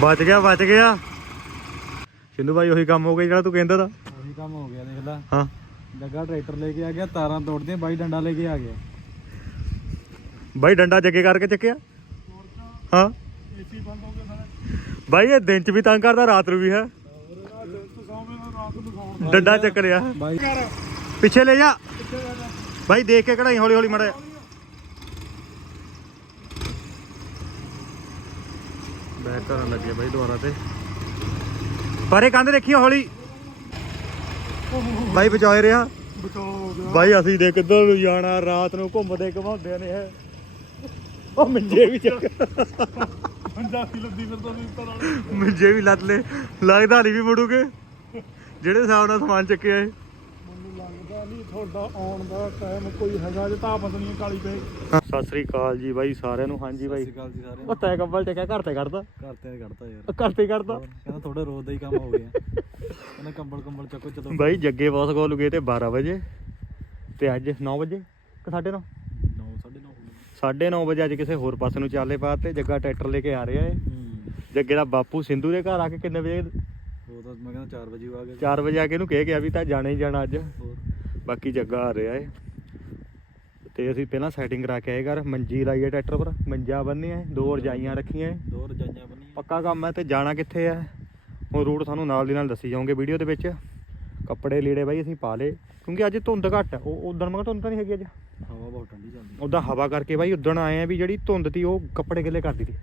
ਬਚ ਗਿਆ ਬਚ ਗਿਆ। ਸਿੰਧੂ ਭਾਈ ਉਹੀ ਕੰਮ ਹੋ ਗਿਆ ਜਿਹੜਾ ਤੂੰ ਕਹਿੰਦਾ ਤਾ। ਉਹੀ ਕੰਮ ਹੋ ਗਿਆ ਦੇਖ ਲੈ। ਹਾਂ। ਜੱਗਾ ਟਰੈਕਟਰ ਲੈ ਕੇ ਆ ਗਿਆ ਤਾਰਾਂ ਤੋੜਦੀਆਂ ਬਾਈ ਡੰਡਾ ਲੈ ਕੇ ਆ ਗਿਆ। ਬਾਈ ਡੰਡਾ ਜੱਗੇ ਕਰਕੇ ਚੱਕਿਆ? ਹਾਂ। ਏਸੀ ਬੰਦ ਹੋ ਗਿਆ ਸਾਰਾ ਬਾਈ ਇਹ ਦਿਨ ਚ ਵੀ ਤੰਗ ਕਰਦਾ ਰਾਤ ਨੂੰ ਵੀ ਹੈ। ਡੰਡਾ ਚੱਕ ਲਿਆ। ਪਿੱਛੇ ਲੈ ਜਾ। ਬਾਈ ਦੇਖ ਕੇ ਕਢਾਈ ਹੌਲੀ ਹੌਲੀ ਮੜਾ ਬੈਕ ਕਰਨ ਲੱਗੇ ਬਾਈ ਦੁਬਾਰਾ ਤੇ। ਪਰੇ ਕੰਧ ਦੇਖੀ ਹੌਲੀ। ਬਾਈ ਬਚਾਏ ਰਿਹਾ। ਬਾਈ ਅਸੀਂ ਦੇ ਕਿੱਧਰ ਨੂੰ ਜਾਣਾ ਰਾਤ ਨੂੰ ਘੁੰਮਦੇ ਘਮਾਉਂਦੇ ਨੇ ਉਹ ਮੰਜੇ ਵੀ ਚੱਕ। ਪੰਜਾਬੀ ਲੱਦੀ ਫਿਰਦਾ ਨਹੀਂ ਪਤਾ ਮੰਜੇ ਵੀ ਲੱਦ ਲੈ। ਲੱਗਦਾ ਨਹੀਂ ਵੀ ਮੁੜੂਗੇ। ਜਿਹੜੇ ਹਿਸਾਬ ਨਾਲ ਸਮਾਨ ਚੱਕਿਆ ਏ ਤੁਹਾਡਾ ਆਉਣ ਦਾ ਟਾਈਮ ਕੋਈ ਹੈਗਾ ਜੇ ਤਾਂ ਪਤਨੀ ਕਾਲੀ ਪਏ ਸਤਿ ਸ੍ਰੀ ਅਕਾਲ ਜੀ ਬਾਈ ਸਾਰਿਆਂ ਨੂੰ। ਹਾਂਜੀ ਬਾਈ। ਗੱਲ ਜੀ ਸਾਰੇ ਉਹ ਤੈ ਕੰਬਲ ਚੱਕਿਆ ਘਰ ਤੇ ਕੱਢਦਾ। ਘਰ ਤੇ ਕੱਢਤਾ ਯਾਰ। ਘਰ ਤੇ ਕੱਢਦਾ। ਕਹਿੰਦਾ ਥੋੜਾ ਰੋਜ਼ ਦਾ ਹੀ ਕੰਮ ਹੋ ਗਿਆ। ਕਹਿੰਦਾ ਕੰਬਲ ਕੰਬਲ ਚੱਕੋ ਚਲੋ ਬਾਈ ਜੱਗੇ ਬੌਸ ਕੋਲ ਗਏ ਤੇ 12 ਵਜੇ। ਤੇ ਅੱਜ 9 ਵਜੇ ਕਿ 9:30 9 9:30 ਹੋ ਗਏ। 9:30 ਵਜੇ ਅੱਜ ਕਿਸੇ ਹੋਰ ਪਾਸੇ ਨੂੰ ਚਾਲੇ ਪਾਤੇ ਜੱਗਾ ਟਰੈਕਟਰ ਲੈ ਕੇ ਆ ਰਿਹਾ ਏ। ਹੂੰ। ਜੱਗੇ ਦਾ ਬਾਪੂ ਸਿੰਧੂ ਦੇ ਘਰ ਆ ਕੇ ਕਿੰਨੇ ਵਜੇ? ਉਹ ਤਾਂ ਮੈਂ ਕਹਿੰਦਾ 4 ਵਜੇ ਆ ਗਿਆ। 4 ਵਜੇ ਆ ਕੇ ਇਹਨੂੰ ਕਹਿ ਗਿਆ ਵੀ ਤਾਂ ਜਾਣਾ ਹੀ ਜਾਣਾ ਅੱਜ। ਹੋਰ। ਬਾਕੀ ਜੱਗਾ ਆ ਰਿਹਾ ਏ। ਤੇ ਅਸੀਂ ਪਹਿਲਾਂ ਸੈਟਿੰਗ ਕਰਾ ਕੇ ਆਏ ਘਰ। ਮੰਜੀ ਲਾਈ ਹੈ ਟਰੈਕਟਰ ਪਰ। ਮੰਜਾ ਬੰਨਿਆ ਏ, ਦੋ ਰਜਾਈਆਂ ਰੱਖੀਆਂ। ਦੋ ਰਜਾਈਆਂ ਬੰਨੀਆਂ। ਪੱਕਾ ਕੰਮ ਹੈ ਤੇ ਜਾਣਾ ਕਿੱਥੇ ਹੈ ਹੁਣ ਰੂਟ ਸਾਨੂੰ ਨਾਲ ਦੀ ਨਾਲ ਦੱਸੀ ਜਾਓਗੇ ਵੀਡੀਓ ਦੇ ਵਿੱਚ। ਕੱਪੜੇ ਲੀੜੇ ਬਾਈ ਅਸੀਂ ਪਾ ਲਏ। ਕਿਉਂਕਿ ਅੱਜ ਧੁੰਦ ਘੱਟ ਹੈ ਉਹ ਉਦੋਂ ਮੈਂ ਕਿਹਾ ਧੁੰਦ ਤਾਂ ਨਹੀਂ ਹੈਗੀ ਅੱਜ। ਹਵਾ ਬਹੁਤ ਠੰਡੀ ਚੱਲਦੀ ਉਦਾਂ ਹਵਾ ਕਰਕੇ ਬਾਈ ਉਦਣ ਆਏ ਆ ਵੀ ਜਿਹੜੀ ਧੁੰਦ ਤੀ ਉਹ ਕੱਪੜੇ ਗਿੱਲੇ ਕਰਦੀ ਤੀ।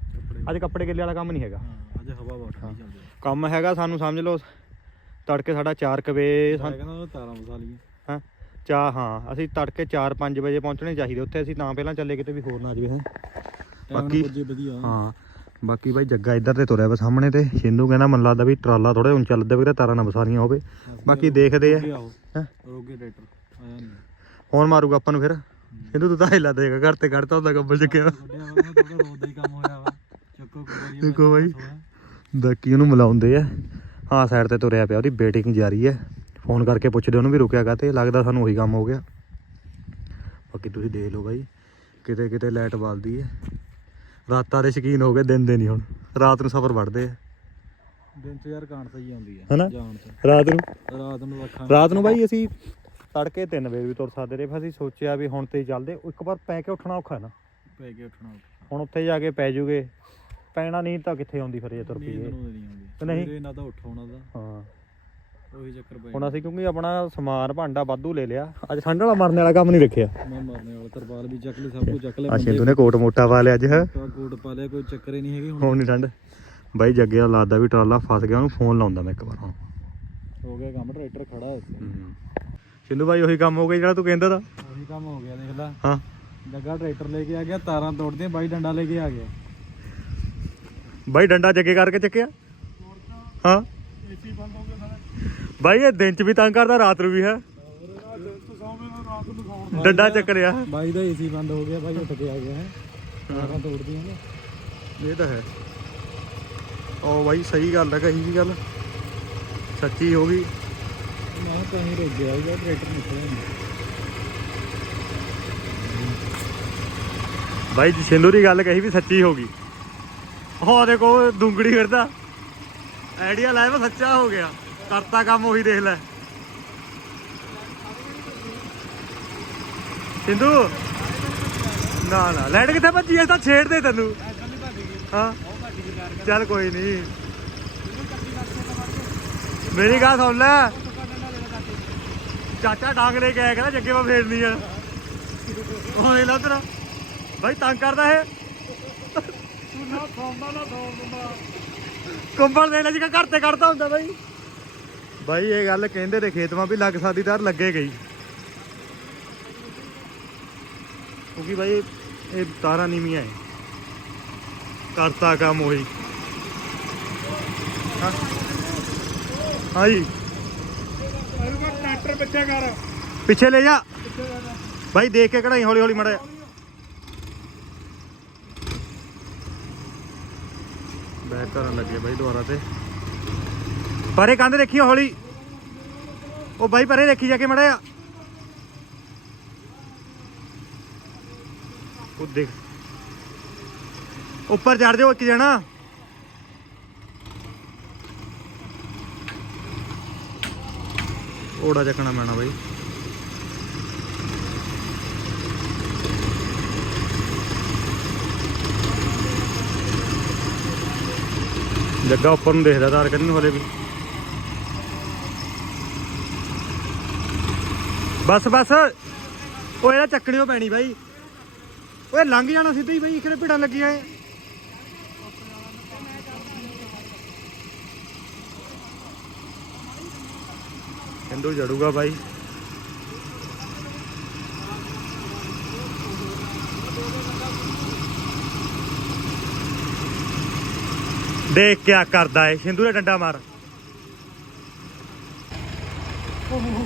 ਅੱਜ ਕੱਪੜੇ ਗਿੱਲੇ ਵਾਲਾ ਕੰਮ ਨਹੀਂ ਹੈਗਾ। ਅੱਜ ਹਵਾ ਬਹੁਤ ਠੰਡੀ ਚੱਲਦੀ ਕੰਮ ਹੈਗਾ ਸਾਨੂੰ ਸਮਝ ਲਓ। ਤੜਕੇ ਸਾਡਾ 4 ਵਜੇ ਮੈਂ ਕਹਿੰਦਾ ਉਹ ਤਾਰਾਂ ਵਸਾ ਲਈਏ। ਹਾਂ ਚਾ ਹਾਂ ਅਸੀਂ ਤੜਕੇ 4-5 ਵਜੇ ਪਹੁੰਚਣੇ ਚਾਹੀਦੇ ਉੱਥੇ ਅਸੀਂ ਤਾਂ ਪਹਿਲਾਂ ਚੱਲੇ ਕਿਤੇ ਵੀ ਹੋਰ ਨਾ ਜਾਵੇ ਹੈ। ਬਾਕੀ- ਹਾਂ ਬਾਕੀ ਬਾਈ ਜੱਗਾ ਇੱਧਰ ਤੇ ਤੁਰਿਆ ਵਾ ਸਾਹਮਣੇ ਤੇ ਸਿੰਧੂ ਕਹਿੰਦਾ ਮਨ ਲੱਗਦਾ ਵੀ ਟਰਾਲਾ ਥੋੜਾ ਉੱਚਾ ਲੱਦਾ ਵੀ ਤਾਰਾਂ ਨਾ ਵਸਾਰੀਆਂ ਹੋਵੇ। ਬਾਕੀ ਦੇਖਦੇ ਆ। ਰੋਗੇ ਆਓ ਹੈਂ? ਰੋਗੇ ਟਰੈਕਟਰ ਆਇਆ ਨਹੀਂ। ਫੋਨ ਮਾਰੂਗਾ ਆਪਾਂ ਨੂੰ ਫਿਰ। ਸਿੰਧੂ ਤੂੰ ਤਾਂ ਹਿੱਲਾ ਦੇਗਾ ਘਰ ਤੇ ਕੱਢਤਾ ਹੁੰਦਾ ਕੰਬਲ ਚੱਕਿਆ ਹੀ ਦੇਖੋ ਬਾਈ। ਬਾਕੀ ਉਹਨੂੰ ਮਿਲਾਉਂਦੇ ਆ। ਹਾਂ ਸਾਈਡ ਤੇ ਤੁਰਿਆ ਪਿਆ ਉਹਦੀ ਵੇਟਿੰਗ ਜਾਰੀ ਹੈ ਫੋਨ ਕਰਕੇ ਪੁੱਛਦੇ ਉਹਨੂੰ ਵੀ ਰੁਕਿਆਗਾ ਤੇ ਲੱਗਦਾ ਸਾਨੂੰ ਉਹੀ ਕੰਮ ਹੋ ਗਿਆ। ਬਾਕੀ ਤੁਸੀਂ ਦੇਖ ਲਓ ਬਾਈ ਕਿਤੇ ਕਿਤੇ ਲਾਈਟ ਬਲਦੀ ਹੈ ਰਾਤਾਂ ਦੇ ਸ਼ਕੀਨ ਹੋ ਗਏ ਦਿਨ ਦੇ ਨਹੀਂ ਹੁਣ। ਰਾਤ ਨੂੰ ਸਫ਼ਰ ਵੜਦੇ ਆ। ਦਿਨ ਚ ਯਾਰ ਕਾਂਟ ਸਹੀ ਆਉਂਦੀ ਆ ਹਨਾ? ਰਾਤ ਨੂੰ? ਰਾਤ ਨੂੰ ਅੱਖਾਂ ਰਾਤ ਨੂੰ ਬਾਈ ਅਸੀਂ ਤੜਕੇ 3 ਵਜੇ ਵੀ ਤੁਰ ਸਕਦੇ ਰਹੇ ਫਿਰ ਅਸੀਂ ਸੋਚਿਆ ਵੀ ਹੁਣ ਤੇ ਹੀ ਚੱਲਦੇ ਇੱਕ ਵਾਰ ਪੈ ਕੇ ਉੱਠਣਾ ਔਖਾ ਨਾ। ਪੈ ਕੇ ਉੱਠਣਾ ਹੁਣ ਉੱਥੇ ਜਾ ਕੇ ਪੈ ਜੂਗੇ। ਪੈਣਾ ਨਹੀਂ ਤਾਂ ਕਿੱਥੇ ਆਉਂਦੀ ਫਿਰ ਜੇ ਤੁਰ ਪਈਏ। ਨਹੀਂ ਤੇ ਨਾ ਤਾਂ ਉੱਠ ਹੋਣਾ ਦਾ। ਹਾਂ। ਉਹੀ ਚੱਕਰ ਪੈ ਹੁਣ ਅਸੀਂ ਕਿਉਂਕਿ ਆਪਣਾ ਸਮਾਨ ਭਾਂਡਾ ਵਾਧੂ ਲੈ ਲਿਆ। ਅੱਜ ਠੰਡ ਵਾਲਾ ਮਰਨ ਵਾਲਾ ਕੰਮ ਨਹੀਂ ਰੱਖਿਆ। ਮੈਂ ਮਰਨੇ ਵਾਲਾ ਤਰਪਾਲ ਵੀ ਚੱਕ ਲਈ ਸਭ ਕੁਝ ਚੱਕ ਲਿਆ ਆ ਸਿੰਧੂ ਨੇ ਕੋਟ ਮੋਟਾ ਪਾ ਲਿਆ ਅੱਜ ਹੈ। ਕੋਟ ਪਾ ਲਿਆ ਕੋਈ ਚੱਕਰ ਹੀ ਨਹੀਂ ਹੈਗੀ ਹੁਣ। ਨਹੀਂ ਠੰਡ। ਬਾਈ ਜੱਗੇ ਦਾ ਲੱਗਦਾ ਵੀ ਟਰਾਲਾ ਫਸ ਗਿਆ ਉਹਨੂੰ ਫੋਨ ਲਾਉਂਦਾ ਮੈਂ ਇੱਕ ਵਾਰ ਹੁਣ। ਹੋ ਗਿਆ ਕੰਮ ਟਰੈਕਟਰ ਖੜਾ ਇੱਥੇ। ਸਿੰਧੂ ਬਾਈ ਉਹੀ ਕੰਮ ਹੋ ਗਿਆ ਜਿਹੜਾ ਤੂੰ ਕਹਿੰਦਾ ਤਾ? ਉਹੀ ਕੰਮ ਹੋ ਗਿਆ ਦੇਖ ਲੈ। ਹਾਂ। ਜੱਗਾ ਟਰੈਕਟਰ ਲੈ ਕੇ ਆ ਗਿਆ ਤਾਰਾਂ ਤੋੜਦੀਆਂ ਬਾਈ ਡੰਡਾ ਲੈ ਕੇ ਆ ਗਿਆ। ਬਾਈ ਡੰਡਾ ਜੱਗੇ ਕਰਕੇ ਚੱਕਿਆ? ਹਾਂ। ਏਸੀ ਬੰਦ ਹੋ ਗਿਆ ਬਾਈ ਇਹ ਦਿਨ ਚ ਵੀ ਤੰਗ ਕਰਦਾ ਰਾਤ ਨੂੰ ਵੀ ਹੈ? ਡੰਡਾ ਚੱਕ ਲਿਆ। ਬਾਈ ਦਾ ਏਸੀ ਬੰਦ ਹੋ ਗਿਆ ਬਾਈ ਉੱਠ ਕੇ ਆ ਗਿਆ ਹੈ? ਤਾਰਾਂ ਤੋੜਦੀਆਂ ਨੇ। ਇਹ ਤਾਂ ਹੈ। ਉਹ ਬਾਈ ਸਹੀ ਗੱਲ ਹੈ ਕਹੀ ਵੀ ਗੱਲ। ਸੱਚੀ ਹੋ ਗਈ। ਮੈਂ ਤਾਂ ਹੀ ਰੁਕ ਗਿਆ ਇਹਦਾ ਟਰੈਕਟਰ ਨਿਕਲਿਆ ਨਹੀਂ ਬਾਈ ਜੀ ਦੀ ਗੱਲ ਕਹੀ ਵੀ ਸੱਚੀ ਹੋ ਗਈ। ਉਹ ਦੇਖੋ ਦੁੰਗੜੀ ਫਿਰਦਾ। ਆਈਡੀਆ ਲਾਇਆ ਸੱਚਾ ਹੋ ਗਿਆ। ਕਰਤਾ ਕੰਮ ਉਹੀ ਦੇਖ ਲੈ। ਸਿੰਧੂ? ਨਾ ਨਾ ਲੈਟ ਕਿੱਥੇ ਭੱਜੀ ਐ? ਤਾਂ ਛੇੜ ਦੇ ਤੈਨੂੰ। ਹਾਂ। ਚੱਲ ਕੋਈ ਨਹੀਂ ਮੇਰੀ ਗੱਲ ਸੁਣ ਲੈ। ਚਾਚਾ ਡਾਂਗ ਲੈ ਕੇ ਆਇਆ ਕਹਿੰਦਾ ਜੱਗੇ ਵਾ ਫੇਰਨੀ ਆ। ਉਹ ਇਹ ਉਧਰ ਬਾਈ ਤੰਗ ਕਰਦਾ ਇਹ। ਤੂੰ ਨਾ ਨਾ ਸੌਂ ਦਿੰਦਾ ਕੰਬਲ ਦੇ ਲੈ ਜਿਹਾ ਘਰ ਤੇ ਕੱਢਦਾ ਹੁੰਦਾ ਬਾਈ। ਬਾਈ, ਇਹ ਗੱਲ ਕਹਿੰਦੇ ਤੇ ਖੇਤਵਾਂ ਵੀ ਲੱਗ ਸਕਦੀ ਤਾਂ ਲੱਗੇ ਗਈ। ਕਿਉਂਕਿ ਬਾਈ, ਇਹ ਤਾਰਾਂ ਨੀਵੀਆਂ ਹੈ ਕਰਤਾ ਕੰਮ ਉਹੀ। ਹਾਂਜੀ। ਟਰੈਕਟਰ ਪਿੱਛੇ ਕਰ ਪਿੱਛੇ ਲੈ ਜਾ। ਬਾਈ, ਦੇਖ ਕੇ ਕਢਾਈ ਹੌਲੀ ਹੌਲੀ ਮੜਾ ਬੈਕ ਕਰਨ ਲੱਗੇ ਬਾਈ ਦੁਬਾਰਾ ਤੇ। ਪਰੇ ਕੰਧ ਦੇਖੀ ਹੌਲੀ। ਉਹ ਬਾਈ ਪਰੇ ਦੇਖੀ ਜਾ ਕੇ ਮੜਿਆ। ਉਹ ਦੇਖ। ਉੱਪਰ ਚੜ ਜਾਓ ਇੱਕ ਜਣਾ। ਓੜਾ ਚੱਕਣਾ ਪੈਣਾ ਬਾਈ। ਜੱਗਾ ਉੱਪਰ ਨੂੰ ਦੇਖਦਾ ਤਾਰ ਕੰਨ ਨੂੰ ਵੀ। ਬਸ ਬਸ। ਉਹ ਇਹਦਾ ਚੱਕਣਿਓ ਪੈਣੀ ਬਾਈ। ਓਏ, ਲੰਘ ਜਾਣਾ ਸਿੱਧਾ ਹੀ ਬਾਈ ਇਕਰੇ ਭਿੜਾਂ ਲੱਗੀਆਂ ਏ ਸਿੰਧੂ ਜੜੂਗਾ ਬਾਈ। ਦੇਖ ਕਿਆ ਕਰਦਾ ਏ, ਸਿੰਧੂ ਨੇ ਡੰਡਾ ਮਾਰ।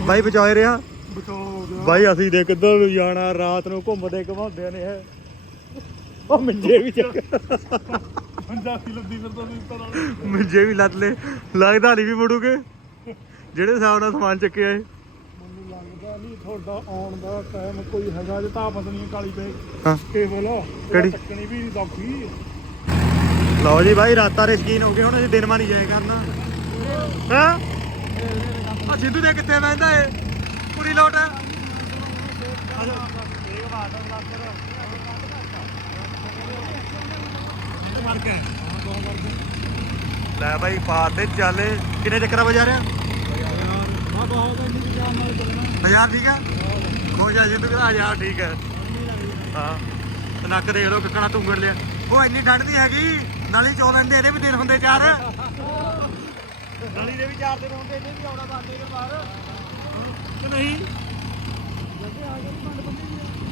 ਬਾਈ ਬਚਾਏ ਰਿਹਾ। ਬਾਈ ਅਸੀਂ ਦੇ ਕਿੱਧਰ ਨੂੰ ਜਾਣਾ? ਰਾਤ ਨੂੰ ਘੁੰਮਦੇ ਘਮਾਉਂਦੇ ਨੇ ਇਹ। ਉਹ ਮੰਜੇ ਵੀ ਚੱਕ। ਪੰਜਾਬੀ ਲੱਦੀ ਫਿਰਦਾ ਸੀ ਉੱਪਰ ਵਾਲੇ ਮੰਜੇ ਵੀ ਲੱਤ ਲੈ। ਲੱਗਦਾ ਨਹੀਂ ਵੀ ਮੁੜੂਗੇ। ਜਿਹੜੇ ਹਿਸਾਬ ਨਾਲ ਸਮਾਨ ਚੱਕਿਆ ਏ ਮੈਨੂੰ ਲੱਗਦਾ ਨਹੀਂ ਤੁਹਾਡਾ ਆਉਣ ਦਾ ਟਾਈਮ ਕੋਈ ਹੈਗਾ ਜੇ ਤਾਂ ਆਪਸ ਨਹੀਂ ਕਾਲੀ ਪੈ ਹਾਂ। ਕੇਬਲ ਕਿਹੜੀ? ਚੱਕਣੀ ਵੀ ਨਹੀਂ ਦੌਖੀ ਲਓ ਜੀ ਬਾਈ ਰਾਤਾਂ ਦੇ ਸ਼ਕੀਨ ਹੋ ਗਏ ਹੁਣ ਅਸੀਂ ਦਿਨ ਮਾਰੀ ਜਾਏ ਕਰਨਾ। ਹਾਂ? ਆ ਸਿੰਧੂ ਦੇ ਕਿੱਥੇ ਬੈਂਦਾ ਏ ਪੂਰੀ ਲੋਟ ਲੈ ਬਾਈ ਪਾ ਤੇ ਚੱਲ। ਕਿੰਨੇ ਚੱਕਰਾਂ ਵਜਾ ਰਿਹਾ? ਆ ਬਹੁਤ ਇੰਨੀ ਜਾਨ ਨਾਲ ਚੱਲਣਾ ਹਜ਼ਾਰ ਠੀਕ ਆ? ਖੁਸ਼ ਆ ਜਿੰਦੂ ਕਹਿੰਦਾ ਹਜ਼ਾਰ ਠੀਕ ਹੈ। ਹਾਂ। ਤੇ ਨੱਕ ਦੇਖ ਲੋ ਕਿੱਕਣਾ ਤੂੰ ਲਿਆ। ਉਹ ਇੰਨੀ ਠੰਡ ਨਹੀਂ ਹੈਗੀ। ਨਾਲੀ ਚੋ ਲੈਂਦੇ ਇਹਦੇ ਵੀ ਦਿਨ ਹੁੰਦੇ ਚਾਰ। ਨਾਲੀ ਦੇ ਵੀ ਚਾਰ ਦਿਨ ਹੁੰਦੇ ਇਹਦੇ ਵੀ ਆਉਣਾ ਬਾਤੇ ਦੇ ਬਾਹਰ। ਕਿ ਨਹੀਂ?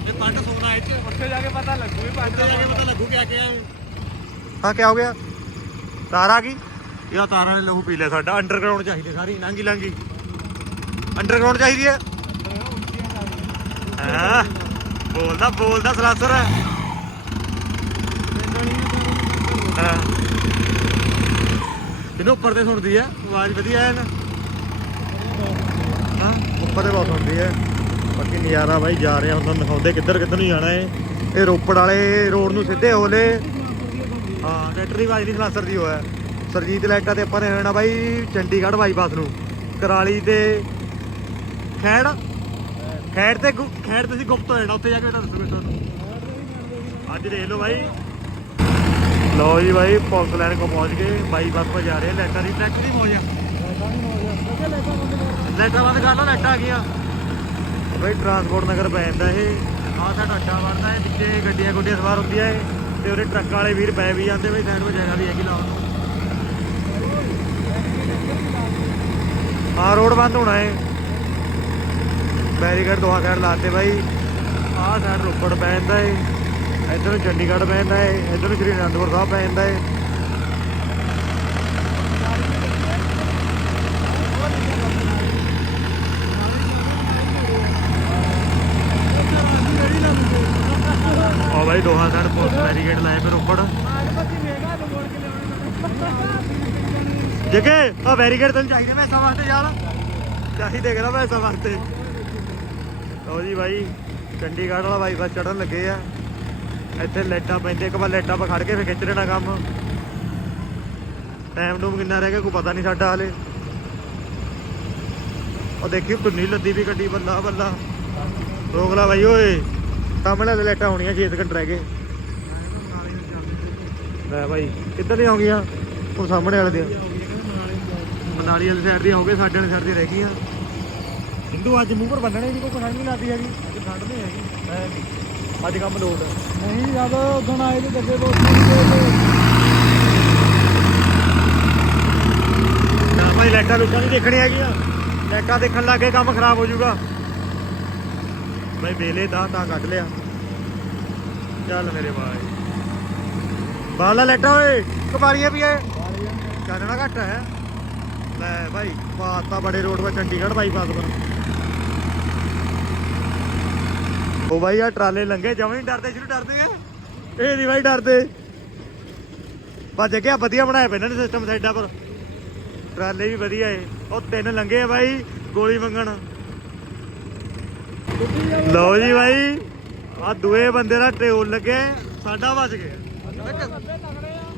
ਇਹ ਪੰਡ ਸੋਨਾ ਇਹ ਚ ਉੱਥੇ ਜਾ ਕੇ ਪਤਾ ਲੱਗੂ ਵੀ ਪੰਡ ਜਾ ਕੇ ਪਤਾ ਲੱਗੂ ਕਿਆ ਕਿਆ ਹੈ। ਹਾਂ ਕੀ ਹੋ ਗਿਆ? ਤਾਰ ਆ ਗਈ? ਇਹ ਤਾਰਾਂ ਨੇ ਲਹੂ ਪੀ ਲਿਆ ਸਾਡਾ। ਅੰਡਰਗਰਾਉਂਡ ਚਾਹੀਦੀ ਸਾਰੀ ਨਾਂਗੀ ਲਾਂਗੀ ਅੰਡਰਗਰਾਉਂਡ ਚਾਹੀਦੀ ਹੈ? ਹਾਂ? ਬੋਲਦਾ ਬੋਲਦਾ ਸਲਾਸਰ ਹਾਂ। ਇਹਨੂੰ ਉੱਪਰ ਤੇ ਸੁਣਦੀ ਹੈ। ਆਵਾਜ਼ ਵਧੀਆ ਹੈ ਨਾ? ਹਾਂ? ਉੱਪਰ ਤੇ ਬਹੁਤ ਸੁਣਦੀ ਹੈ। ਬਾਕੀ ਨਜ਼ਾਰਾ ਬਾਈ ਜਾ ਰਿਹਾ ਹੁੰਦਾ। ਦਿਖਾਉਂਦੇ ਕਿੱਧਰ ਕਿੱਧਰ ਨੂੰ ਜਾਣਾ ਹੈ। ਇਹ ਰੋਪੜ ਵਾਲੇ ਰੋਡ ਨੂੰ ਸਿੱਧੇ ਹੋਲੇ। ਹਾਂ, ਟਰੈਕਟਰ ਦੀ ਆਵਾਜ਼ ਨਹੀਂ ਸਲਾਸਰ ਦੀ ਹੋਇਆ ਸਰਜੀਤ ਲਾਈਟਾਂ ਤੇ ਆਪਾਂ ਨੇ ਜਾਣਾ ਬਾਈ ਚੰਡੀਗੜ੍ਹ ਬਾਈਪਾਸ ਨੂੰ। ਕਰਾਲੀ ਤੇ ਖੈੜ। ਖੈੜ ਤੇ ਗੁ- ਖੈੜ ਤੇ ਅਸੀਂ ਗੁਪਤ ਹੋ ਜਾਣਾ, ਉੱਥੇ ਜਾ ਕੇ ਬੇਟਾ ਦੱਸੂਗੇ ਤੁਹਾਨੂੰ। ਅੱਜ ਦੇਖ ਲਓ ਬਾਈ। ਲਓ ਜੀ ਬਾਈ, ਪੁਲਿਸ ਲਾਈਨ ਕੋ ਪਹੁੰਚ ਗਏ ਬਾਈਪਾਸ ਪਰ ਜਾ ਰਹੇ ਲਾਈਟਾਂ ਦੀ ਟਰੈਕਟਰ ਦੀ ਮੌਜ ਆ। ਲਾਈਟਾਂ ਬੰਦ ਕਰ ਲਓ, ਲਾਈਟਾਂ ਆ ਗਈਆਂ। ਬਾਈ ਟਰਾਂਸਪੋਰਟ ਨਗਰ ਪੈ ਜਾਂਦਾ ਇਹ। ਆਹ ਸਾਡਾ ਅੱਡਾ ਬਣਦਾ ਹੈ ਪਿੱਛੇ ਗੱਡੀਆਂ ਗੁੱਡੀਆਂ ਸਵਾਰ ਹੁੰਦੀਆਂ ਇਹ। ਤੇ ਉਹਦੇ ਟਰੱਕ ਵਾਲੇ ਵੀਰ ਪੈ ਵੀ ਜਾਂਦੇ ਬਈ ਸਾਈਡ 'ਤੇ ਜਗ੍ਹਾ ਵੀ ਹੈਗੀ ਲਾਉਣ ਨੂੰ। ਹਾਂ ਰੋਡ ਬੰਦ ਹੋਣਾ ਏ। ਬੈਰੀਕੇਡ ਦੋਹਾਂ ਸਾਈਡ ਲਾਤੇ ਬਾਈ। ਆਹ ਸਾਈਡ ਰੋਪੜ ਪੈ ਜਾਂਦਾ ਏ। ਇੱਧਰ ਨੂੰ ਚੰਡੀਗੜ੍ਹ ਪੈ ਜਾਂਦਾ ਏ। ਇੱਧਰ ਨੂੰ ਸ਼੍ਰੀ ਅਨੰਦਪੁਰ ਸਾਹਿਬ ਪੈ ਜਾਂਦਾ ਏ। ਆ ਬਾਈ ਦੋਹਾਂ ਸਾਈਡ ਬੈਰੀਕੇਡ ਲਾਏ ਫਿਰ ਰੋਪੜ ਜਗੇ ਆ ਬੈਰੀਕੇਡ ਤੈਨੂੰ ਚਾਹੀਦੇ ਮੈਸਾਂ ਵਾਸਤੇ ਯਾਰ। ਚਾਹੀਦੇ ਕਿਹੜਾ ਮੈਸਾਂ ਵਾਸਤੇ? ਲਓ ਜੀ ਬਾਈ, ਚੰਡੀਗੜ੍ਹ ਵਾਲਾ ਬਾਈ ਬਾਈਪਾਸ ਚੜਨ ਲੱਗੇ ਆ। ਇੱਥੇ ਲਾਈਟਾਂ ਪੈਂਦੇ ਇੱਕ ਵਾਰ ਲਾਈਟਾਂ 'ਪਾ ਖੜ ਕੇ ਫਿਰ ਖਿੱਚ ਲੈਣਾ ਕੰਮ। ਟਾਈਮ ਟੂਮ ਕਿੰਨਾ ਰਹਿ ਗਿਆ, ਕੋਈ ਪਤਾ ਨਹੀਂ ਸਾਡਾ ਹਾਲੇ। ਉਹ ਦੇਖੀ, ਧੁੰਨੀ ਲੱਦੀ ਵੀ ਗੱਡੀ ਬੱਲਾ ਬੱਲਾ ਰੋਕ ਲਾ ਬਾਈ, ਓਏ। ਸਾਹਮਣੇ ਵਾਲੇ ਲਾਈਟਾਂ ਹੋਣੀਆਂ 6 ਘੰਟੇ ਰਹਿ ਗਏ। ਲੈ ਬਾਈ ਕਿੱਧਰ ਦੀਆਂ ਹੋ ਗਈਆਂ? ਉਹ ਸਾਹਮਣੇ ਵਾਲੇ ਦੀਆਂ। ਮਨਾਲੀ ਵਾਲੀ ਸਾਈਡ ਦੀਆਂ ਹੋ ਗਏ ਸਾਡੇ ਵਾਲੀ ਸਾਈਡ ਦੀਆਂ ਰਹਿ ਗਈਆਂ। ਹਿੰਦੂ ਅੱਜ ਮੂੰਹ ਪਰ ਬੰਨਣੇ ਦੀ ਕੋਈ ਪਛਾਣ ਨਹੀਂ ਲੱਗਦੀ ਹੈਗੀ। ਅੱਜ ਠੰਡ ਨਹੀਂ ਹੈਗੀ। ਅੱਜ ਕੰਮ ਲੋਡ ਹੈ। ਨਹੀਂ ਜਦ ਉਦੋਂ ਆਏ ਤੇ ਜੱਗੇ ਦੋਸਤ ਨੂੰ ਭਾਈ ਲਾਈਟਾਂ ਲੁੱਟਾਂ ਨਹੀਂ ਦੇਖਣੀਆਂ ਹੈਗੀਆਂ। ਲਾਈਟਾਂ ਦੇਖਣ ਲੱਗੇ ਕੰਮ ਖਰਾਬ ਹੋ ਜਾਊਗਾ। ਭਾਈ ਵੇਲੇ ਦਾ ਤਾਂ ਕੱਢ ਲਿਆ। ਚੱਲ ਮੇਰੇ ਭਾਈ ਬਾਲਾ ਲੈਟਾ ਓਏ। ਕਬਾਰੀਆਂ ਵੀ ਐ ਚਾਨਣਾ ਘੱਟ ਹੈ। ਲੈ ਭਾਈ, ਪਾਤਾ ਬੜੇ ਰੋਡ 'ਤੇ ਚੰਡੀਗੜ੍ਹ ਬਾਈਪਾਸ ਪਰ। ਉਹ ਭਾਈ ਆ ਟਰਾਲੇ ਲੰਗੇ ਜਮਾਂ ਡਰਦੇ, ਸ਼ੁਰੂ ਡਰਦੇ ਆ। ਇਹ ਨਹੀਂ ਭਾਈ ਡਰਦੇ। ਬਸ ਜਗਿਆ ਵਧੀਆ ਬਣਾਇਆ ਪੈਣਾ ਨੇ ਸਿਸਟਮ ਸਾਈਡਾਂ ਪਰ। ਟਰਾਲੇ ਵੀ ਵਧੀਆ ਏ। ਉਹ ਤਿੰਨ ਲੰਗੇ ਆ ਬਾਈ, ਗੋਲੀ ਮੰਗਣ। ਲਓ ਜੀ ਬਾਈ ਆ ਦੂਏ ਬੰਦੇ ਦਾ ਟਿਓਲ ਲੱਗੇ, ਸਾਡਾ ਬਚ ਗਿਆ।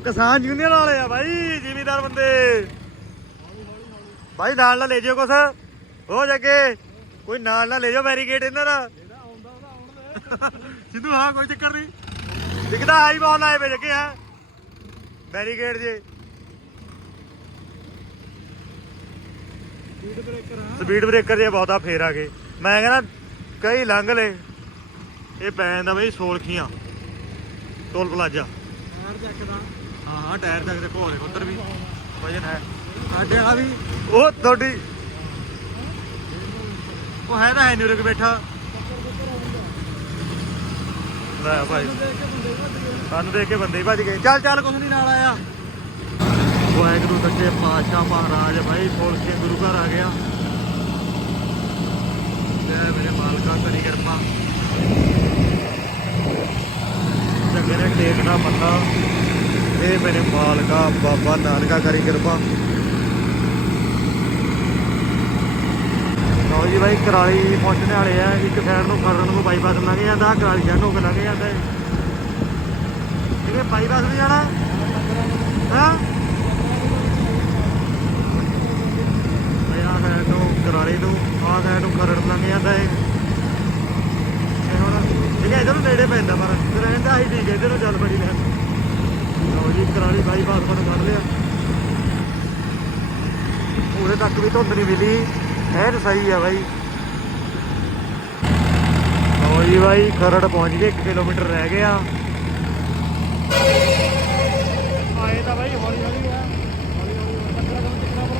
ਕਿਸਾਨ ਯੂਨੀਅਨ ਵਾਲੇ ਆ ਬਾਈ, ਜ਼ਿਮੀਦਾਰ ਬੰਦੇ। ਬਾਈ, ਨਾਲ ਨਾ ਲੈ ਜਿਓ ਕੁਛ। ਹੋ ਜੱਗੇ ਕੋਈ ਨਾਲ ਨਾ ਲੈ ਜਾਓ ਬੈਰੀਕੇਡ ਇਹਨਾਂ ਦਾ। ਜਿਹੜਾ ਸਿੱਧੂ, ਹਾਂ, ਕੋਈ ਚੱਕਰ ਨਹੀਂ। ਦਿਖਦਾ ਹਾਈ ਬਾਲ ਆਏ ਵੇ ਜੱਗੇ ਹੈ। ਬੈਰੀਕੇਡ ਜੇ। ਸਪੀਡ ਬ੍ਰੇਕਰ ਆ ਸਪੀਡ ਬ੍ਰੇਕਰ ਜੇ, ਬਹੁਤਾ ਫੇਰ ਆ ਗਏ। ਮੈਂ ਕਹਿੰਦਾ, ਕਈ ਲੰਘ ਲੇ ਇਹ ਪੈ ਜਾਂਦਾ ਬਈ ਸੋਲਖੀਆਂ। ਟੋਲ ਪਲਾਜ਼ਾ ਚੱਕਦਾ ਹਾਂ ਹਾਂ ਟਾਇਰ ਤੱਕ ਦੇਖੋ ਦੇਖੋ ਉੱਧਰ ਵੀ। ਵਜਨ ਹੈ। ਸਾਡੇ ਆ ਵੀ ਉਹ ਤੁਹਾਡੀ ਉਹ ਹੈ ਤਾਂ ਹੈ ਨਹੀਂ ਉਰੇ ਬੈਠਾ। ਲੈ ਭਾਈ। ਸਾਨੂੰ ਦੇਖ ਕੇ ਬੰਦੇ ਹੀ ਭੱਜ ਗਏ। ਚੱਲ ਚੱਲ ਕੁਛ ਨਹੀਂ ਨਾਲ ਆਇਆ। ਵਾਹਿਗੁਰੂ ਸੱਚੇ ਪਾਤਸ਼ਾਹ ਮਹਾਰਾਜ ਭਾਈ ਸੋਲਖੀਆਂ ਗੁਰੂ ਘਰ ਆ ਗਿਆ। ਜੈ ਮੇਰੇ ਮਾਲਕਾ ਕਰੀ ਕਿਰਪਾ। ਜੱਗੇ ਨੇ ਟੇਕਣਾ ਮੱਥਾ ਇਹ ਮੇਰੇ ਮਾਲਕਾ, ਬਾਬਾ ਨਾਨਕਾ ਕਰੀ ਕਿਰਪਾ। ਲਓ ਜੀ ਬਾਈ, ਕਰਾਲੀ ਪਹੁੰਚਣ ਵਾਲੇ ਆ। ਇੱਕ ਸਾਈਡ ਨੂੰ ਖਰੜ ਨੂੰ ਬਾਈਪਾਸ ਲੰਘ ਜਾਂਦਾ ਕਰਾਲੀ ਸ਼ਹਿਰ ਨੂੰ ਲੰਘ ਜਾਂਦਾ ਹੈ ਇਹ ਬਾਈਪਾਸ ਨੂੰ ਜਾਣਾ? ਹਾਂ? ਆਹ ਸਾਈਡ ਨੂੰ, ਕਰਾਲੀ ਨੂੰ, ਆਹ ਸਾਈਡ ਨੂੰ ਖਰੜ ਲੰਘ ਜਾਂਦਾ ਹੈ ਠੀਕ ਹੈ ਇਧਰ ਨੂੰ ਨੇੜੇ ਪੈਂਦਾ ਪਰ ਟ੍ਰੇਨ ਦਾ ਹੀ ਠੀਕ ਹੈ ਇਧਰ ਨੂੰ ਚੱਲ ਬੜੀ ਲੈਣ ਲਓ ਜੀ ਕਰਾਲੀ ਬਾਈਪਾਸ ਬਣ ਕੱਢ ਲਿਆ। ਉਹਦੇ ਤੱਕ ਵੀ ਧੁੰਦ ਨਹੀਂ ਮਿਲੀ ਐਨ ਸਹੀ ਆ ਬਾਈ। ਲਓ ਜੀ ਬਾਈ ਖਰੜ ਪਹੁੰਚ ਗਏ 1 ਕਿਲੋਮੀਟਰ ਰਹਿ ਗਿਆ। ਆਏ ਤਾਂ ਬਾਈ ਹੌਲੀ ਹੌਲੀ ਆ। ਹੌਲੀ ਹੌਲੀ 15 ਕਮ ਚੱਕਣਾ ਪਰ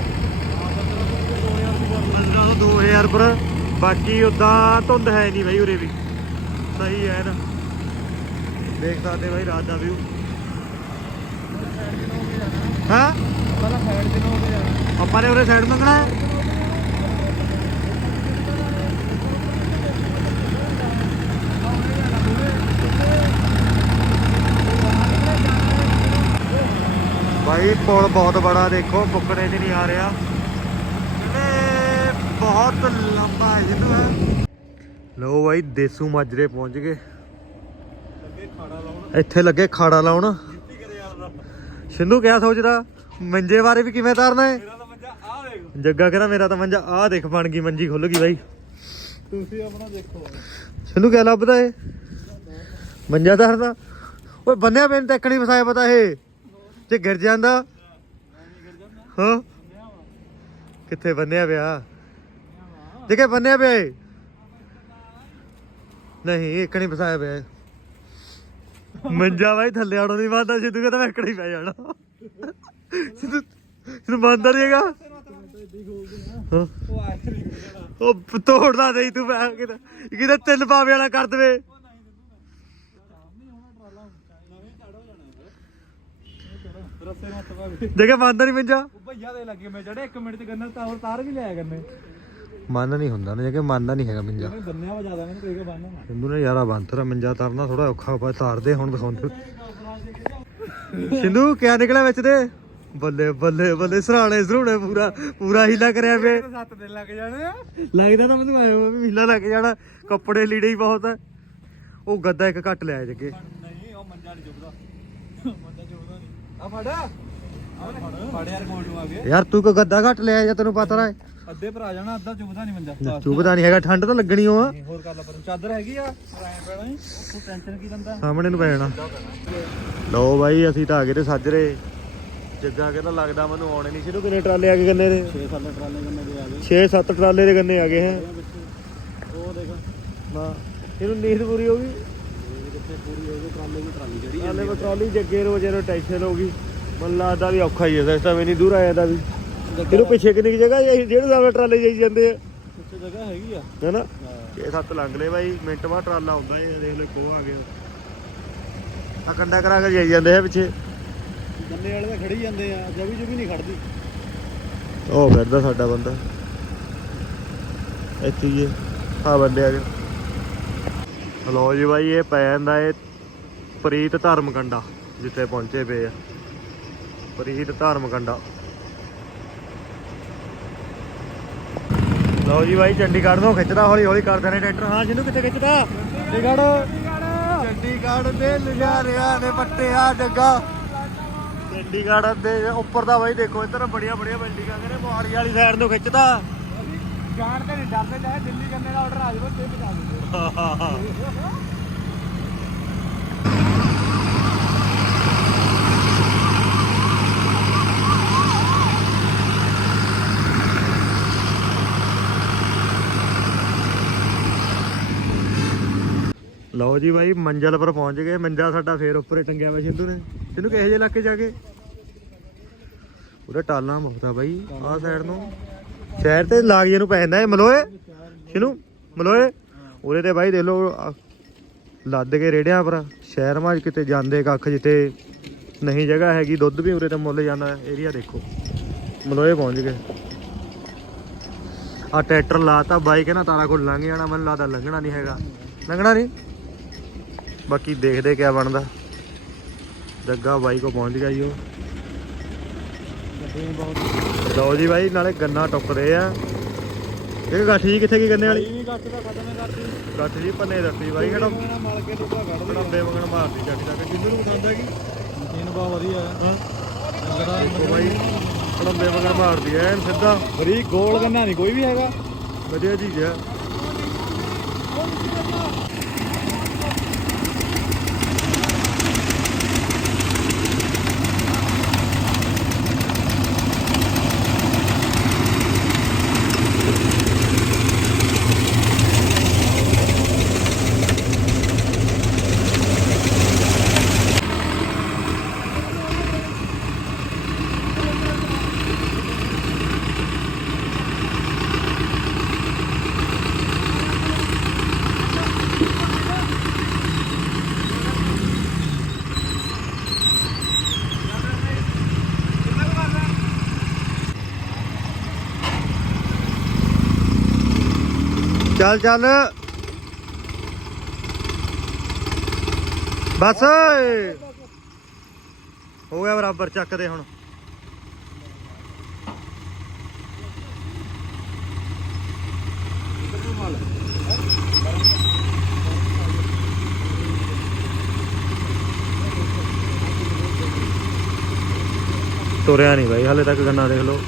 ਹਾਂ 15 ਤੋਂ 2000 15 ਤੋਂ 2000 ਪਰ ਬਾਕੀ ਉਦਾਂ ਧੁੰਦ ਹੈ ਨਹੀਂ ਬਾਈ ਉਰੇ ਵੀ। ਸਹੀ ਹੈ ਨਾ ਦੇਖ ਸਕਦੇ ਬਾਈ ਰਾਤ ਦਾ ਵਿਊ ਹਾਂ? ਪਹਿਲਾਂ ਸਾਈਡ ਤੇ ਹੋ ਜਾਣਾ ਆਪਾਂ ਨੇ ਉਰੇ ਸਾਈਡ ਮੰਗਣਾ ਹੈ। ਭਾਈ ਪੁਲ ਬਹੁਤ ਬੜਾ ਦੇਖੋ ਬੁੱਕੜੇ 'ਚ ਨਹੀਂ ਆ ਰਿਹਾ। ਬਹੁਤ ਲੰਬਾ ਹੈ ਜਿਹਨੂੰ ਲੋ ਭਾਈ ਦੇਸੂ ਮਾਜਰੇ ਪਹੁੰਚ ਗਏ। ਇੱਥੇ ਲੱਗੇ ਖਾੜਾ ਲਾਉਣ। ਸਿੰਧੂ ਕਿਆ ਸੋਚਦਾ? ਮੰਜੇ ਬਾਰੇ ਵੀ ਕਿਵੇਂ ਤਾਰਨਾ ਹੈ ਜੱਗਾ ਕਹਿੰਦਾ, ਮੇਰਾ ਤਾਂ ਮੰਜਾ ਆਹ ਦੇਖ, ਬਣ ਗਈ, ਮੰਜੀ ਖੁੱਲ ਗਈ ਬਾਈ। ਤੁਸੀਂ ਆਪਣਾ ਦੇਖੋ ਸਿੰਧੂ ਕਿਆ ਲੱਭਦਾ ਏ? ਮੰਜਾ ਤਾਰਦਾ। ਓਏ, ਬੰਨਿਆ ਪੈਨ ਤੱਕ ਨਹੀਂ ਫਸਾਇਆ ਪਤਾ ਇਹ। ਜੇ ਗਿਰ ਜਾਂਦਾ। ਹਾਂ। ਕਿੱਥੇ ਬੰਨਿਆ ਪਿਆ? ਦੇਖੇ, ਬੰਨਿਆ ਪਿਆ ਏ। ਨਹੀਂ, ਇੱਕ ਨਹੀਂ ਫਸਾਇਆ ਪਿਆ। ਮੰਜਾ ਬਾਈ ਥੱਲੇ ਆੜੋ ਨਹੀਂ ਬੰਦਾ ਸਿੱਧੂ ਕਹਿੰਦਾ ਮੈਂ ਇੱਕੜੀ ਪੈ ਜਾਣਾ। ਸਿੱਧੂ ਸਿੱਧੂ ਮੰਨਦਾ ਨਹੀਂ ਉਹ ਤੋੜਦਾ ਨਹੀਂ ਤੂੰ ਮੈਂ ਕਿਤੇ ਕਿਤੇ ਤਿੰਨ ਪਾਵੇ ਵਾਲਾ ਕਰ ਦੇਵੇ। ਦੇਖੇ ਮੰਨਦਾ ਨਹੀਂ ਮੰਜਾ? ਭਈਆ ਦੇ ਲੱਗੇ ਮੈਂ ਜਿਹੜੇ 1 ਮਿੰਟ ਚ ਗੰਨਾ ਤਾਰ ਤਾਰ ਵੀ ਲਿਆ ਕਰਨੇ। ਮੰਨ ਨਹੀਂ ਹੁੰਦਾ ਨਾ ਜੇ ਮੰਨਦਾ ਨਹੀਂ ਹੈਗਾ ਮੰਜਾ। ਬੰਨਿਆ ਵਾ ਜ਼ਿਆਦਾ ਮੈਨੂੰ ਕੋਈ ਕੇ ਬੰਨਣਾ ਸਿੰਧੂ ਨੇ ਯਾਰਾ ਬੰਤਰਾ ਮੰਜਾ ਤਰਨਾ ਥੋੜਾ ਔਖਾ ਪਾ ਤਾਰਦੇ ਹੁਣ ਦਿਖਾਉਂਦੇ ਸਿੰਧੂ ਕਿਆ ਨਿਕਲਿਆ ਵਿੱਚ ਦੇ ਬੱਲੇ ਬੱਲੇ ਬੱਲੇ ਸਰਾਣੇ ਸਰਾਣੇ ਪੂਰਾ ਪੂਰਾ ਹੀਲਾ ਕਰਿਆ ਵੇ। ਸੱਤ ਦਿਨ ਲੱਗ ਜਾਣੇ ਆ। ਲੱਗਦਾ ਤਾਂ ਮੈਨੂੰ ਆਇਆ ਵੀ ਹੀਲਾ ਲੱਗ ਜਾਣਾ ਕੱਪੜੇ ਲੀੜੇ ਹੀ ਬਹੁਤ ਉਹ ਗੱਦਾ ਇੱਕ ਘੱਟ ਲਿਆ ਜੱਗੇ। ਨਹੀਂ ਉਹ ਮੰਜਾ ਨਹੀਂ ਚੁੱਕਦਾ। ਮੰਜਾ ਚੁੱਕਦਾ ਨਹੀਂ ਆ ਫੜ। ਆ ਫੜ। ਯਾਰ ਤੂੰ ਕੋ ਗੱਦਾ ਘੱਟ ਲਿਆ ਜਾਂ ਤੈਨੂੰ ਪਤਾ ਨਾ ਅੱਧੇ ਆ ਜਾਣਾ ਅੱਧਾ ਚੁੱਕਦਾ ਨਹੀਂ ਮੰਜਾ ਚੁੱਭਦਾ ਨਹੀਂ ਹੈਗਾ ਠੰਡ ਤਾਂ ਲੱਗਣੀ ਓ ਆ। ਨਹੀਂ, ਹੋਰ ਕਰ ਲਾ ਪਰ ਚਾਦਰ ਹੈਗੀ ਆ ਐ ਪੈਣਾ ਹੀ ਤੂੰ ਟੈਨਸ਼ਨ ਕੀ ਲੈਂਦਾ? ਸਾਹਮਣੇ ਨੂੰ ਪੈ ਜਾਣਾ ਲਓ ਬਾਈ ਅਸੀਂ ਤਾਂ ਆ ਗਏ ਤੇ ਸੱਜਰੇ। ਜੱਗਾ ਕਹਿੰਦਾ ਲੱਗਦਾ ਮੈਨੂੰ ਆਉਣੇ ਨਹੀਂ। ਸ਼ੁਰੂ ਕਿੰਨੇ ਟਰਾਲੇ ਆ ਗਏ ਗੰਨੇ ਦੇ? 6 ਸਾਲ ਟਰਾਲੇ ਕੰਨੇ ਦੇ ਆ ਗਏ। 6-7 ਟਰਾਲੇ ਦੇ ਗੰਨੇ ਆ ਗਏ ਹੈ। ਉਹ ਦੇਖ ਨਾ ਇਹਨੂੰ ਨੀਂਦ ਪੂਰੀ ਹੋ ਗਈ? ਕਿੱਥੇ ਪੂਰੀ ਹੋ ਗਈ? ਟਰਾਲੇ ਦੀ ਟਰਾਲੀ ਜਿਹੜੀ ਟਰਾਲੇ ਕੋ ਟਰਾਲੀ ਜੱਗੇ ਰੋਜ਼ ਇਹਨੂੰ ਟੈਨਸ਼ਨ ਹੋ ਗਈ। ਮਨ ਲੱਗਦਾ ਵੀ ਔਖਾ ਹੀ ਹੈ ਸਿਸਟਮ ਇਨੀ ਦੂਰ ਆਇਆ ਦਾ ਵੀ। ਇਹਨੂੰ ਪਿੱਛੇ ਕਿੰਨੀ ਕੁ ਜਗ੍ਹਾ ਹੈ? ਜਿਹੜੇ ਸਾਹਮਣੇ ਟਰਾਲੇ ਜਾਈ ਜਾਂਦੇ ਆ। ਉੱਥੇ ਜਗ੍ਹਾ ਹੈਗੀ ਆ। ਹੈਨਾ 6-7 ਲੰਘ ਲਏ ਬਾਈ ਮਿੰਟ ਬਾਅਦ ਟਰਾਲਾ ਆਉਂਦਾ ਏ ਦੇਖ ਲੈ ਕੋ ਆ ਗਿਆ। ਆ ਕੰਡਾ ਕਰਾ ਕੇ ਜਾਈ ਜਾਂਦੇ ਆ ਪਿੱਛੇ। ਗੰਨੇ ਵਾਲੇ ਤਾਂ ਖੜੀ ਜਾਂਦੇ ਆ ਜਵੀ ਜਵੀ ਨਹੀਂ ਖੜਦੀ। ਉਹ ਫਿਰਦਾ ਸਾਡਾ ਬੰਦਾ। ਇੱਥੇ ਹੀ ਆ ਬੰਦੇ ਆ ਗਏ। ਹਲੋ ਜੀ ਬਾਈ ਇਹ ਪੈ ਜਾਂਦਾ ਏ ਪ੍ਰੀਤ ਧਰਮ ਕੰਡਾ ਜਿੱਥੇ ਪਹੁੰਚੇ ਪਏ ਆ। ਪ੍ਰੀਤ ਧਰਮ ਲਓ ਜੀ ਬਾਈ ਚੰਡੀਗੜ੍ਹ ਤੋਂ ਖਿੱਚਦਾ ਹੌਲੀ ਹੌਲੀ ਕਰਦੇ ਨੇ ਟਰੈਕਟਰ। ਹਾਂ ਜਿਹਨੂੰ ਕਿੱਥੇ ਖਿੱਚਦਾ? ਚੰਡੀਗੜ੍ਹ। ਚੰਡੀਗੜ੍ਹ ਦੇ ਲੁਧਿਆਣਿਆਂ ਨੇ ਪੱਟਿਆ ਜੱਗਾ। ਚੰਡੀਗੜ੍ਹ ਦੇ ਉੱਪਰ ਦਾ ਬਾਈ ਦੇਖੋ ਇੱਧਰ ਬੜੀਆਂ ਬੜੀਆਂ ਬਿਲਡਿੰਗਾਂ ਕਹਿੰਦੇ ਮੋਹਾਲੀ ਵਾਲੀ ਸਾਈਡ ਤੋਂ ਖਿੱਚਦਾ। ਜਾਣ ਤੇ ਨਹੀਂ ਡਰਦੇ ਚਾਹੇ ਦਿੱਲੀ ਗੰਨੇ ਦਾ ਆਰਡਰ ਆ ਜਾਵੇ ਤੇ ਪਹੁੰਚਾ ਦਿੰਦੇ। ਲਓ ਜੀ ਬਾਈ, ਮੰਜ਼ਲ ਪਰ ਪਹੁੰਚ ਗਏ। ਮੰਜਾ ਸਾਡਾ ਫੇਰ ਉੱਪਰੇ ਟੰਗਿਆ ਵਾ ਸਿੰਧੂ ਨੇ। ਸਿੰਧੂ ਕਿਹੋ ਜਿਹੇ ਇਲਾਕੇ ਜਾ ਕੇ? ਉਹਦਾ ਟਾਲਾਂ ਮੁਕਤਾ ਬਾਈ, ਆਹ ਸਾਈਡ ਨੂੰ। ਸ਼ਹਿਰ ਤੇ ਲਾਗ ਨੂੰ ਪੈ ਜਾਂਦਾ ਇਹ, ਮਲੋਏ। ਸ਼ਿਨੂ, ਮਲੋਏ। ਉਰੇ ਤੇ ਬਾਈ ਦੇਖ ਲਓ ਲੱਦ ਕੇ ਰੇੜਿਆਂ ਪਰ। ਸ਼ਹਿਰ ਮਾਜ ਕਿਤੇ ਜਾਂਦੇ ਕੱਖ ਜਿੱਤੇ ਨਹੀਂ ਜਗ੍ਹਾ ਹੈਗੀ, ਦੁੱਧ ਵੀ ਉਰੇ ਤੇ ਮੁੱਲ ਜਾਂਦਾ ਏਰੀਆ ਦੇਖੋ। ਮਲੋਏ ਪਹੁੰਚ ਗਏ। ਆ ਟਰੈਕਟਰ ਲਾਤਾ ਬਾਈਕ ਹੈ ਨਾ ਤਾਰਾ ਕੋਲ ਲੰਘ ਜਾਣਾ, ਮੈਨੂੰ ਲੱਗਦਾ ਲੰਘਣਾ ਨਹੀਂ ਹੈਗਾ। ਲੰਘਣਾ ਨਹੀਂ? ਬਾਕੀ ਦੇਖਦੇ ਕਿਆ ਬਣਦਾ। ਜੱਗਾ ਬਾਈ ਕੋ ਪਹੁੰਚ ਗਿਆ ਜੀ ਉਹ। ਲਓ ਜੀ ਬਾਈ ਨਾਲੇ ਗੰਨਾ ਟੁੱਕਦੇ ਆ। ਇਹ ਗੱਠ ਜੀ ਕਿੱਥੇ ਕੀ ਗੰਨੇ ਵਾਲੀ? ਨਹੀਂ ਕੱਟ ਦਾ ਖਤਮ ਕਰਦੀ ਗੱਠ ਜੀ। ਪੰਨੇ ਦੱਸੀ ਬਾਈ ਕਿਹੜਾ ਮਲ ਕੇ ਦੁੱਧਾ ਕੱਢ ਦੇ ਡੰਬੇ ਵਗਣ ਮਾਰਦੀ ਚੱਕ ਚੱਕ। ਕਿੰਨੂੰ ਨੂੰ ਖਾਂਦਾ ਕੀ ਮਸ਼ੀਨ ਬਹੁਤ ਵਧੀਆ ਹੈ। ਹਾਂ। ਦੇਖੋ ਬਾਈ ਡੰਬੇ ਵਗਣ ਮਾਰਦੀ ਐ ਸਿੱਧਾ। ਬਰੀ ਗੋਲ ਗੰਨਾ ਨਹੀਂ ਕੋਈ ਵੀ ਹੈਗਾ। ਵਧੀਆ ਚੀਜ਼ ਆ। ਚੱਲ ਚੱਲ। ਬਸ। ਓਏ। ਹੋ ਗਿਆ ਬਰਾਬਰ ਚੱਕਦੇ ਹੁਣ। ਤੁਰਿਆ ਨਹੀਂ ਬਾਈ, ਹਾਲੇ ਤੱਕ ਗੰਨਾ ਦੇਖ ਲਓ।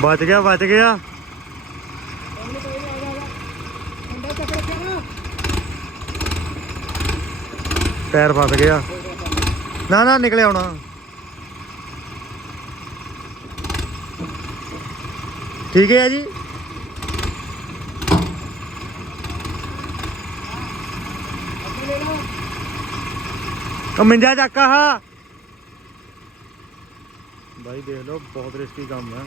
ਬਚ ਗਿਆ ਬਚ ਗਿਆ ਪੈਰ ਫਸ ਗਿਆ ਨਾ ਨਾ ਨਿਕਲੇ ਆਉਣਾ ਠੀਕ ਹੈ ਜੀ ਉਹ ਮਿੰਜਾ ਚੱਕਾ ਹਾ ਭਾਈ ਦੇਖ ਲਓ ਬਹੁਤ ਰਿਸਕੀ ਕੰਮ ਹੈ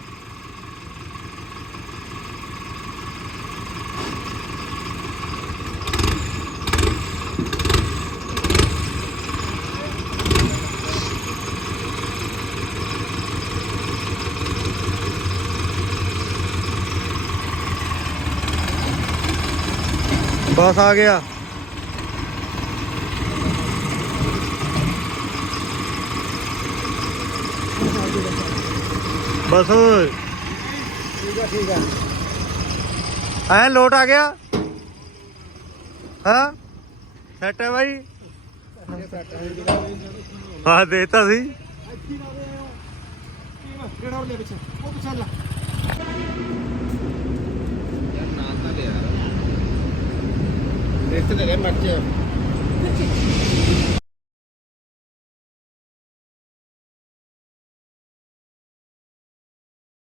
ਬਸ ਆ ਗਿਆ। ਬਸ ਓਏ। ਠੀਕ ਹੈ ਠੀਕ ਹੈ ਐ ਲੋਟ ਆ ਗਿਆ। ਹਾਂ? ਸੈਟ ਹੈ ਭਾਈ ਹਾਂ ਦੇਤਾ ਸੀ। ਕਿਹੜਾ ਉਹਦੇ ਪਿੱਛੇ ਉਹ ਪਿੱਛੇ ਲਾ ਨਾਲ ਤਾਂ ਲਿਆ ਦੇਖ ਤੇ ਲੈ ਮੱਚ